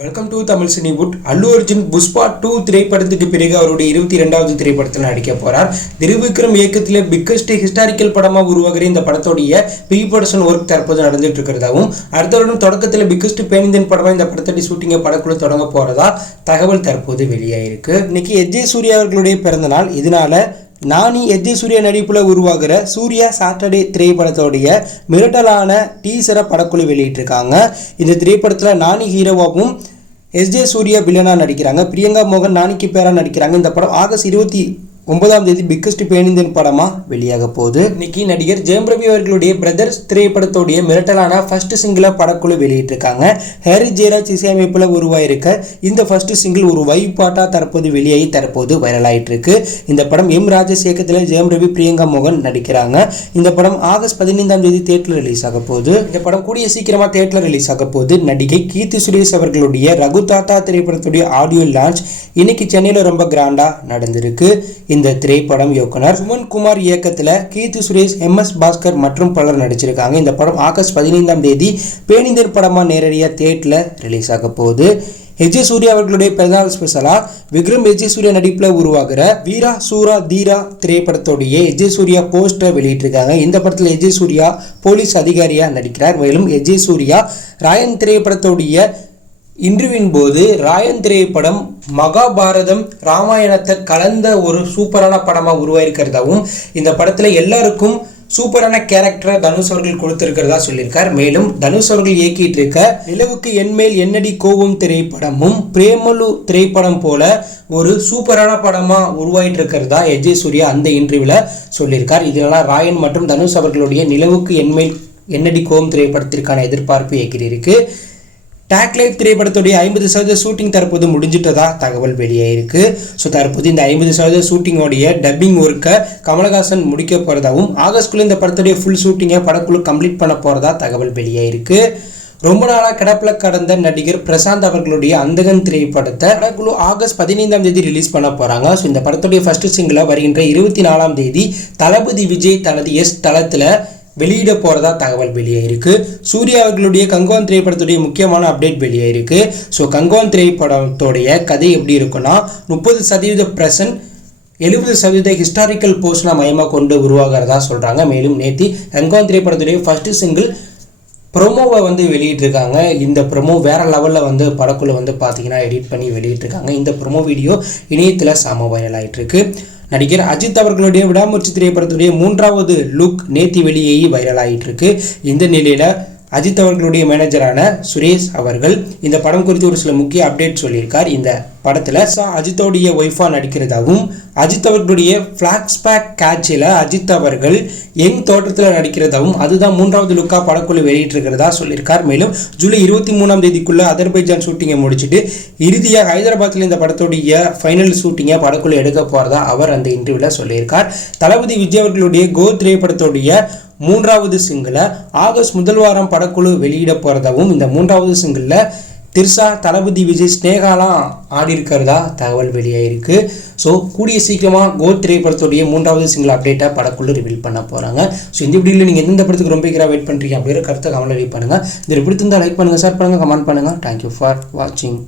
Welcome to Tamil Cinewood. Allu Arjun Pushpa 2 திரைப்படத்துக்கு பிறகு அவருடைய 22வது திரைப்படத்தில் நடிக்க போறார். திரிவிக்ரம் இயக்கத்தில் பிக்கஸ்ட் ஹிஸ்டாரிக்கல் படமாக உருவாகிற இந்த படத்தோடைய ப்ரீ ப்ரொடக்ஷன் ஒர்க் தற்போது நடந்துட்டு இருக்கிறதாவும், அடுத்த வருடம் தொடக்கத்தில் பிக்கஸ்ட் பேன் இந்தியன் படமா இந்த படத்தோட ஷூட்டிங்கை படக்குழு தொடங்க போறதா தகவல் தற்போது வெளியாயிருக்கு. இன்னைக்கு எஜே சூர்யா அவர்களுடைய பிறந்தநாள். இதனால நானி எஜே சூர்யா நடிப்பில் உருவாகிற சூர்யா சாட்டர்டே திரைப்படத்தோடைய மிரட்டலான டீசரை படக்குழு வெளியிட்டிருக்காங்க. இந்த திரைப்படத்தில் நானி ஹீரோவாகவும் எஸ்ஜே சூர்யா வில்லனா நடிக்கிறாங்க. பிரியங்கா மோகன் நானிக்கு பேரா நடிக்கிறாங்க. இந்த படம் ஆகஸ்ட் 29ஆம் தேதி பிக்கஸ்ட் பேன் இந்தியன் படமா வெளியாக போகுது. இன்னைக்கு நடிகர் ஜெயம் ரவி அவர்களுடைய பிரதர்ஸ் திரைப்படத்தோடைய மிரட்டலான ஃபர்ஸ்ட் சிங்கிளை படக்குழு வெளியிட்டிருக்காங்க. ஹாரி ஜெயராஜ் இசையமைப்பில் உருவாயிருக்க இந்த ஃபர்ஸ்ட் சிங்கிள் ஒரு வைப் பாட்டா தற்போது வெளியாகி தற்போது வைரல் ஆயிட்டு இருக்கு. இந்த படம் எம் ராஜேஷ் இயக்கத்தில் ஜெயம் ரவி பிரியங்கா மோகன் நடிக்கிறாங்க. இந்த படம் ஆகஸ்ட் 15ஆம் தேதி தியேட்டர் ரிலீஸ் ஆக போகுது. இந்த படம் கூடிய சீக்கிரமா தியேட்டர் ரிலீஸ் ஆக போகுது. நடிகை கீர்த்தி சுரேஷ் அவர்களுடைய ரகு தாத்தா திரைப்படத்துடைய ஆடியோ லான்ச் இன்னைக்கு சென்னையில் ரொம்ப கிராண்டா நடந்திருக்கு. இந்த திரைப்படம் இயக்குனர் சுமன் குமார் இயக்கத்தில் கீர்த்தி சுரேஷ், MS பாஸ்கர் மற்றும் பலர் நடிச்சிருக்காங்க. இந்த படம் ஆகஸ்ட் 15ஆம் தேதி பேன் இந்தியன் படமா நேரடியாக தியேட்டர்ல ரிலீஸ் ஆக போகுது. எஜே சூர்யா அவர்களுடைய பிறந்தநாள் ஸ்பெஷலா விக்ரம் எஜே சூர்யா நடிப்பில் உருவாகிற வீரா சூரா தீரா திரைப்படத்தோடைய எஜே சூர்யா போஸ்டர் வெளியிட்டிருக்காங்க. இந்த படத்தில் எஜே சூர்யா போலீஸ் அதிகாரியா நடிக்கிறார். மேலும் எஜே சூர்யா ராயன் திரைப்படத்தோடைய இன்டர்வியூவின் போது ராயன் திரைப்படம் மகாபாரதம் ராமாயணத்தை கலந்த ஒரு சூப்பரான படமாக உருவாயிருக்கிறதாவும், இந்த படத்தில் எல்லாருக்கும் சூப்பரான கேரக்டரை தனுஷ் அவர்கள் கொடுத்திருக்கிறதா சொல்லியிருக்கார். மேலும் தனுஷ் அவர்கள் இயக்கிட்டு இருக்க நிலவுக்கு என்மேல் என்னடி கோபம் திரைப்படமும் பிரேமலு திரைப்படம் போல ஒரு சூப்பரான படமா உருவாயிட்டு இருக்கிறதா எஜே சூர்யா அந்த இன்டர்வியூல சொல்லியிருக்கார். இதனால ராயன் மற்றும் தனுஷ் அவர்களுடைய நிலவுக்கு என்மேல் என்னடி கோபம் திரைப்படத்திற்கான எதிர்பார்ப்பு ஏற்றிருக்கு. டாக் லைஃப் திரைப்படத்துடைய 50% ஷூட்டிங் தற்போது முடிஞ்சிட்டதா தகவல் வெளியாயிருக்கு. ஸோ தற்போது இந்த 50% ஷூட்டிங்கோடைய டப்பிங் ஒர்க்கை கமலஹாசன் முடிக்க போகிறதாவும், ஆகஸ்ட்குள்ளே இந்த படத்துடைய ஃபுல் ஷூட்டிங்கை படக்குழு கம்ப்ளீட் பண்ண போகிறதா தகவல் வெளியாயிருக்கு. ரொம்ப நாளாக கிடப்பில் கடந்த நடிகர் பிரசாந்த் அவர்களுடைய அந்தகன் திரைப்படத்தை படக்குழு ஆகஸ்ட் 15ஆம் தேதி ரிலீஸ் பண்ண போகிறாங்க. ஸோ இந்த படத்துடைய ஃபர்ஸ்ட் சிங்கிளை வருகின்ற 24ஆம் தேதி தளபதி விஜய் தனது தளத்தில் வெளியிட போகிறதா தகவல் வெளியாயிருக்கு. சூர்யா அவர்களுடைய கங்குவான் திரைப்படத்துடைய முக்கியமான அப்டேட் வெளியாயிருக்கு. ஸோ கங்குவான் திரைப்படத்தோடைய கதை எப்படி இருக்குன்னா 30% ப்ரெசன்ட் 70% ஹிஸ்டாரிக்கல் போர்ஷனை மையமாக கொண்டு உருவாகிறதா சொல்கிறாங்க. மேலும் நேற்று கங்குவான் திரைப்படத்துடைய ஃபர்ஸ்ட் சிங்கிள் ப்ரொமோவை வெளியிட்டிருக்காங்க. இந்த ப்ரொமோ வேறு லெவலில் படக்குழு பார்த்தீங்கன்னா எடிட் பண்ணி வெளியிட்டிருக்காங்க. இந்த ப்ரொமோ வீடியோ இணையத்தில் செம வைரல் ஆகிட்டு இருக்கு. நடிகர் அஜித் அவர்களுடைய விடாமுயற்சி திரைப்படத்துடைய 3வது லுக் நேத்தி வெளியேறி வைரல் ஆகிட்டு இருக்கு. இந்த நிலையில் அஜித் அவர்களுடைய மேனேஜரான சுரேஷ் அவர்கள் இந்த படம் குறித்து ஒரு சில முக்கிய அப்டேட் சொல்லியிருக்கார். இந்த படத்தில் அஜித்தோடைய ஒய்ஃபாக நடிக்கிறதாகவும், அஜித் அவர்களுடைய ஃப்ளாஷ்பேக் காட்சியில் அஜித் அவர்கள் யங் தோற்றத்தில் நடிக்கிறதாகவும், அதுதான் 3வது லுக்காக படக்குழு வெளியிட்டிருக்கிறதா சொல்லியிருக்கார். மேலும் ஜூலை 23ஆம் தேதிக்குள்ளே அதர்பைஜான் ஷூட்டிங்கை முடிச்சுட்டு இறுதியாக ஹைதராபாத்தில் இந்த படத்துடைய ஃபைனல் ஷூட்டிங்கை படக்குழு எடுக்க போகிறதா அவர் அந்த இன்டர்வியூவில் சொல்லியிருக்கார். தளபதி விஜய் அவர்களுடைய கோ திரைப்படத்துடைய 3வது சிங்கிளை ஆகஸ்ட் முதல் வாரம் படக்குழு வெளியிட போகிறதாகவும், இந்த 3வது சிங்கிளில் திர்ஷா, தளபதி விஜய், ஸ்னேகாலாம் ஆடி இருக்கிறதா தகவல் வெளியாயிருக்கு. ஸோ கூடிய சீக்கிரமாக கோ திரைப்படத்துடைய 3வது சிங்கிள் அப்டேட்டை படக்குழு ரிவீல் பண்ண போகிறாங்க. ஸோ இந்த வீடியோவில் நீங்கள் எந்த படத்துக்கு ரொம்ப வெயிட் பண்ணுறீங்க அப்படிங்கிற கருத்தை கமெண்ட் பண்ணுங்கள். இதில் பிடித்திருந்தால் லைக் பண்ணுங்கள், ஷேர் பண்ணுங்கள், கமெண்ட் பண்ணுங்கள். தேங்க்யூ ஃபார் வாட்சிங்.